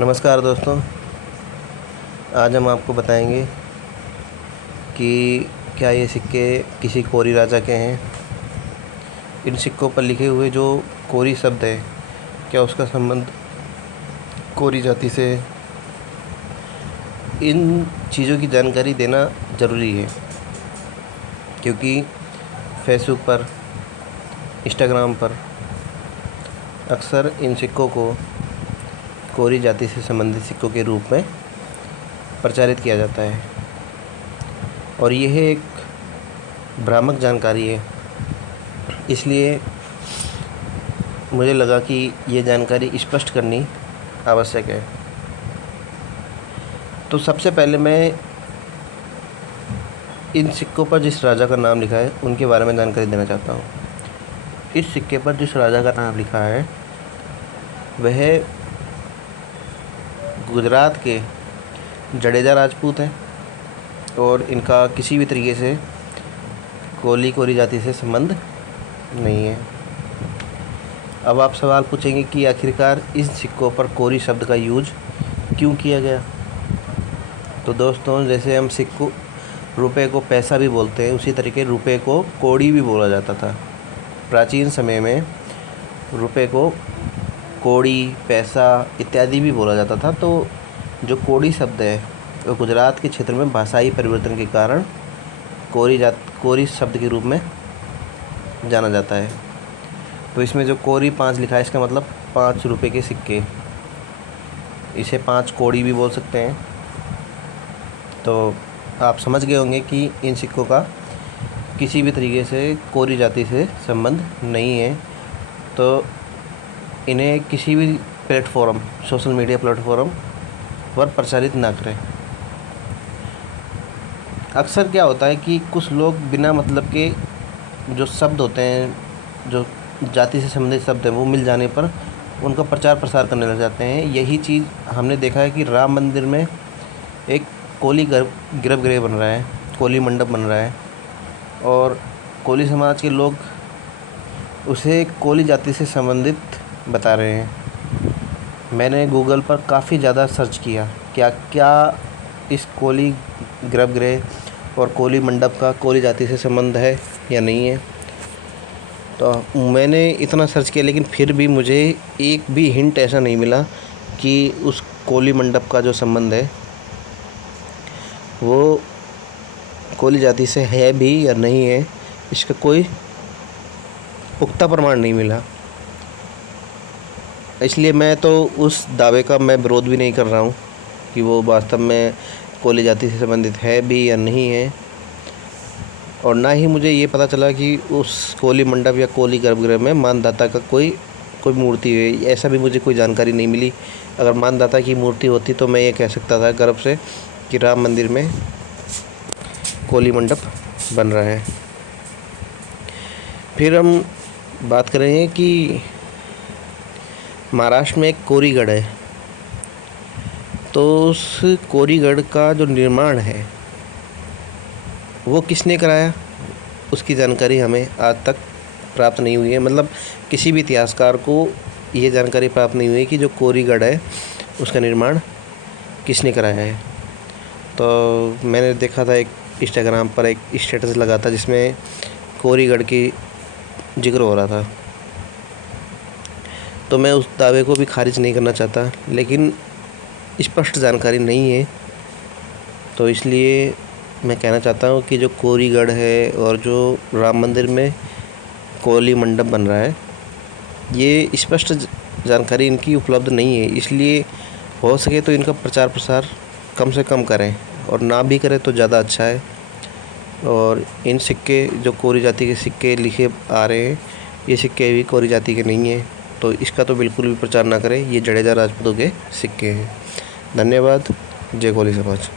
नमस्कार दोस्तों, आज हम आपको बताएंगे कि क्या ये सिक्के किसी कोरी राजा के हैं। इन सिक्कों पर लिखे हुए जो कोरी शब्द है, क्या उसका संबंध कोरी जाति से है। इन चीज़ों की जानकारी देना ज़रूरी है, क्योंकि फेसबुक पर, इंस्टाग्राम पर अक्सर इन सिक्कों को कोरी जाति से संबंधित सिक्कों के रूप में प्रचारित किया जाता है और यह एक भ्रामक जानकारी है। इसलिए मुझे लगा कि ये जानकारी स्पष्ट करनी आवश्यक है। तो सबसे पहले मैं इन सिक्कों पर जिस राजा का नाम लिखा है उनके बारे में जानकारी देना चाहता हूँ। इस सिक्के पर जिस राजा का नाम लिखा है वह गुजरात के जडेजा राजपूत हैं और इनका किसी भी तरीके से कोरी जाति से संबंध नहीं है। अब आप सवाल पूछेंगे कि आखिरकार इस सिक्कों पर कोरी शब्द का यूज क्यों किया गया। तो दोस्तों, जैसे हम रुपए को पैसा भी बोलते हैं, उसी तरीके रुपए को कौड़ी भी बोला जाता था। प्राचीन समय में रुपए को कौड़ी, पैसा इत्यादि भी बोला जाता था। तो जो कौड़ी शब्द है वो गुजरात के क्षेत्र में भाषाई परिवर्तन के कारण कोरी शब्द के रूप में जाना जाता है। तो इसमें जो कोरी 5 लिखा है, इसका मतलब 5 रुपए के सिक्के, इसे 5 कौड़ी भी बोल सकते हैं। तो आप समझ गए होंगे कि इन सिक्कों का किसी भी तरीके से कोरी जाति से संबंध नहीं है। तो इन्हें किसी भी प्लेटफॉर्म, सोशल मीडिया प्लेटफॉर्म पर प्रचारित ना करें। अक्सर क्या होता है कि कुछ लोग बिना मतलब के जो शब्द होते हैं, जो जाति से संबंधित शब्द हैं, वो मिल जाने पर उनका प्रचार प्रसार करने लग जाते हैं। यही चीज़ हमने देखा है कि राम मंदिर में एक कोली गर्भगृह बन रहा है, कोली मंडप बन रहा है और कोली समाज के लोग उसे कोली जाति से संबंधित बता रहे हैं। मैंने गूगल पर काफ़ी ज़्यादा सर्च किया क्या इस कोली गर्भगृह और कोली मंडप का कोली जाति से संबंध है या नहीं है। तो मैंने इतना सर्च किया, लेकिन फिर भी मुझे एक भी हिंट ऐसा नहीं मिला कि उस कोली मंडप का जो संबंध है वो कोली जाति से है भी या नहीं है। इसका कोई पुख्ता प्रमाण नहीं मिला। इसलिए मैं तो उस दावे का विरोध भी नहीं कर रहा हूँ कि वो वास्तव में कोली जाति से संबंधित है भी या नहीं है। और ना ही मुझे ये पता चला कि उस कोली मंडप या कोली गर्भगृह में मानदाता का कोई मूर्ति है, ऐसा भी मुझे कोई जानकारी नहीं मिली। अगर मानदाता की मूर्ति होती तो मैं ये कह सकता था गर्व से कि राम मंदिर में कोली मंडप बन रहा है। फिर हम बात करेंगे कि महाराष्ट्र में एक कोरीगढ़ है। तो उस कोरीगढ़ का जो निर्माण है वो किसने कराया, उसकी जानकारी हमें आज तक प्राप्त नहीं हुई है। मतलब किसी भी इतिहासकार को ये जानकारी प्राप्त नहीं हुई कि जो कोरीगढ़ है उसका निर्माण किसने कराया है। तो मैंने देखा था, एक इंस्टाग्राम पर एक स्टेटस लगा था जिसमें कोरीगढ़ की जिक्र हो रहा था। तो मैं उस दावे को भी खारिज नहीं करना चाहता, लेकिन स्पष्ट जानकारी नहीं है। तो इसलिए मैं कहना चाहता हूँ कि जो कोरीगढ़ है और जो राम मंदिर में कोली मंडप बन रहा है, ये स्पष्ट जानकारी इनकी उपलब्ध नहीं है। इसलिए हो सके तो इनका प्रचार प्रसार कम से कम करें, और ना भी करें तो ज़्यादा अच्छा है। और इन सिक्के, जो कोरी जाति के सिक्के लिखे आ रहे हैं, ये सिक्के भी कोरी जाति के नहीं हैं। तो इसका तो बिल्कुल भी प्रचार ना करें। ये जडेजा राजपूतों के सिक्के हैं। धन्यवाद। जय कोली समाज।